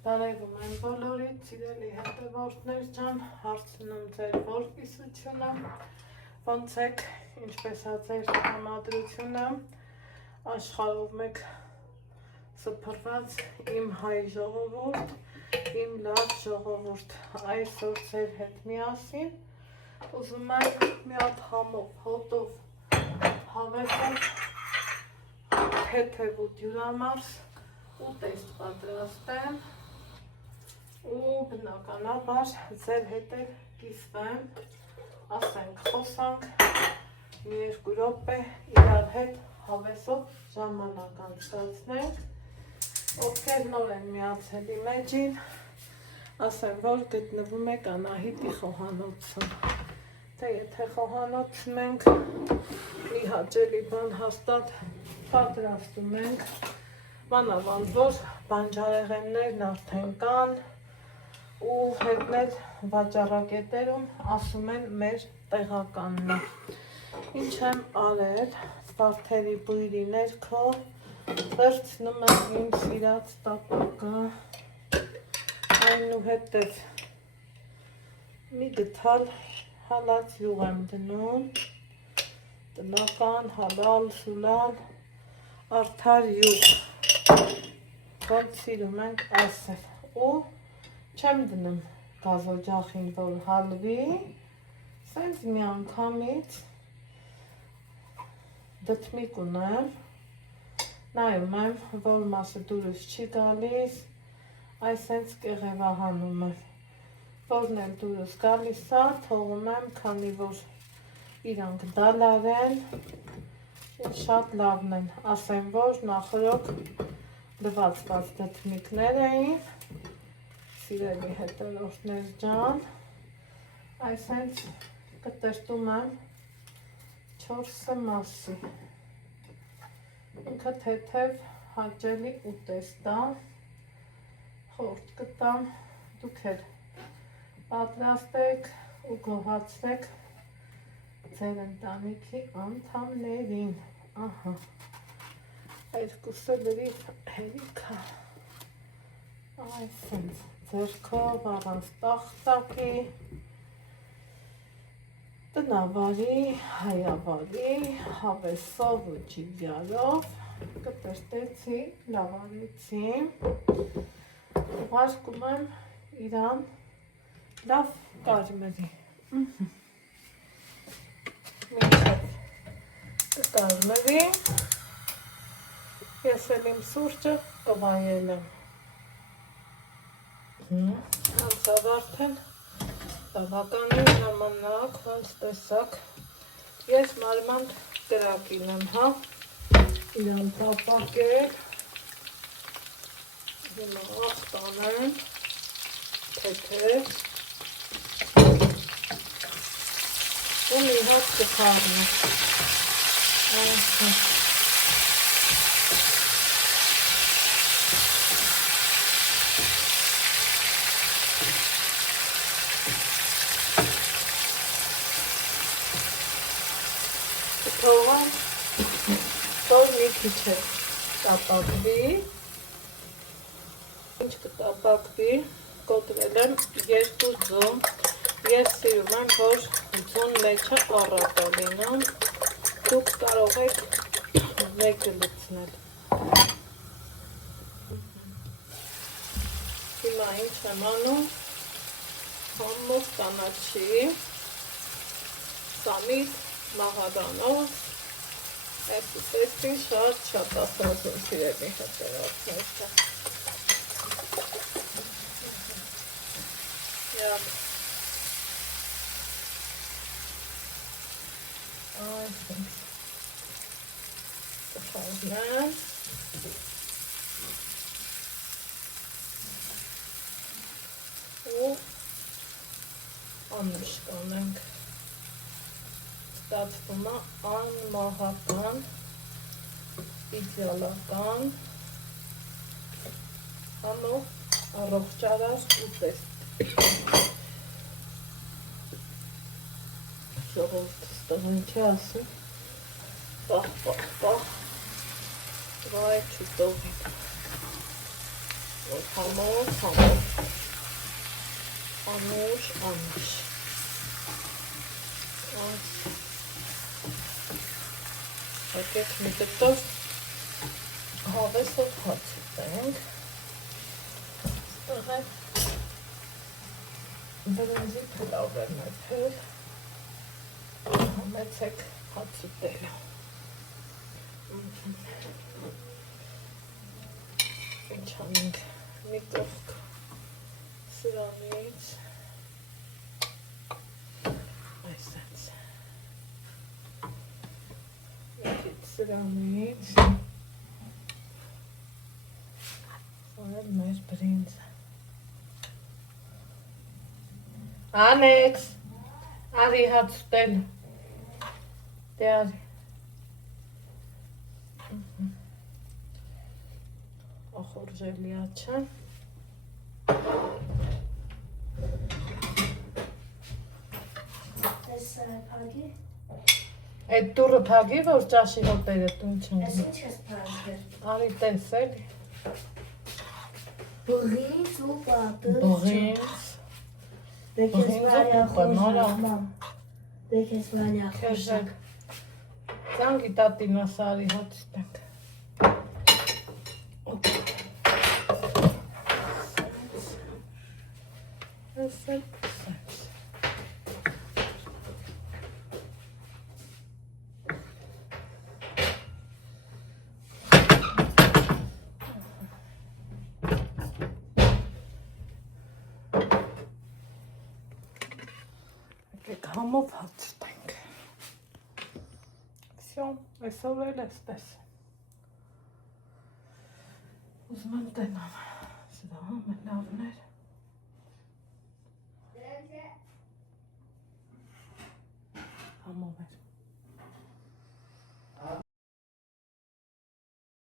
Բարևում եմ բոլորիդ, սիրելի հետևորդներ ջան, հարցնում ձեր որպիսությունը, ոնց եք, ինչպես է ձեր համադրությունը, աշխարհում եք սփռված իմ հայ ժողովուրդ, իմ լավ ժողովուրդ, այսօր ձեր հետ միասին ուզում եմ մի հատ համով, հոտով, հավեսով, թեթև ու դյուրամարս ուտեստ պատրաստեմ ու բնականաբար ձեր հետ էլ կիսվեմ, ասենք, խոսանք, մի երկու րոպե իրար հետ հավեսով ժամանակ անցկացնենք, ովքեր նոր են միացել իմ էջին, ասեմ, որ գտնվում եք Անահիտի խոհանոցում, թե եթե խոհանոցում ենք, մի հաճելի բան հաստատ պատրաստում ենք, մանավանդ որ բանջարեղեններն արդեն կան ու հետնել վաճառակետերում ասում են մեր տեղականն է։ Ինչ եմ արել, վարդերի բույրի ներքո վերցնում եմ իմ սիրած տապակը, այնուհետև մի գթալ հալած յուղ եմ դնում, տնական, հալալ, սուլալ, արդար յուղ, ոնց սիրում ենք ասել, ու չեմ դնում գազօջախին, որ հալվի, սենց մի անգամից դթմիկ ունեմ, նայում եմ, որ մասը դուրս չի գալիս, այս սենց կեղևահանում եմ, որն էլ դուրս գալիս է, թողում եմ, քանի որ իրանք դալար են, շատ լավն են, ասեմ, որ նախորոք լվացված դթմիկներ էին, սիրելի հետևորդներ ջան, այս հենց կտրտում եմ 4 մասի, ինքը թեթև հաճելի ուտեստ է, խորհուրդ կտամ, դուք էլ պատրաստեք ու գոհացրեք ձեր ընտանիքի անդամներին, ահա, երկուսը լրիվ հերիք է, այսինց ձերքով առանց տախտակի, տնավարի, հայավարի, հավեսով ու ջիվյարով կտրտեցի, լավարեցի, ուղարկում եմ իրան լավ կարմրի, մինչև կկարմրի, ես էլ իմ սուրճը կվայել եմ, անցավ արդեն բավականին ժամանակ, ոնց տեսակ, ես մարմանդ կրակին եմ, հա, իրան տապակել, հիմա աղտանեմ, թեթև, ու մի հատ կխառնեմ, այսինք, թողամ, որ մի քիչ է տապակվի, ինչ կտապակվի, կոտրել եմ 2 ձուն, ես սիրում եմ, որ ձուն մեջը առատ է լինում, դուք կարող եք մեկը լցնել, հիմա ինչ եմ անում, համով կանաչի, սամիտ, մաղադանով, այս ուտեստին շատ ասրասում սիրելի հետևորդներ ջան, այսինք, կխառնեմ, ու անուշ կանենք, ստացվում է անմահական, իդեալական, համով առողջարար ուտեստ, ժողովուրդը ստղն չի ասում, պահ, վայ չուտով, որ համոր, անուշ, եկեք մի դտով հավեսով հաց ուտենք, ստեղ է բրինձի փլավ եմ եփել, համեցեք հաց ուտել։ Ինչ անենք, մի ծովք սրանից, այսենց, եկից սրանից, սարել մեր բրինձը։ Անեքս, արի հաց ուտել, դե արի։ Ախորժելի աչը։ Տեսա փագի։ Այդ դուրը փագի, որ ճաշի հոտերը տուն չունի։ Ես ինչ ես փագել։ Արի տես էլի։ Բղինց ու պատը։ Բղինց։ Բեկես վարյա Բղինձ ու մամ։ Բեկես վարյա քեզեք։ Ծանգի տատինա սարի հաց ուտենք։ Համով հաց ուտենք։ Всё, այսօր էլ էսպես։ Ուզում եմ տենամ, սրա համը լավներ։ Համով էր։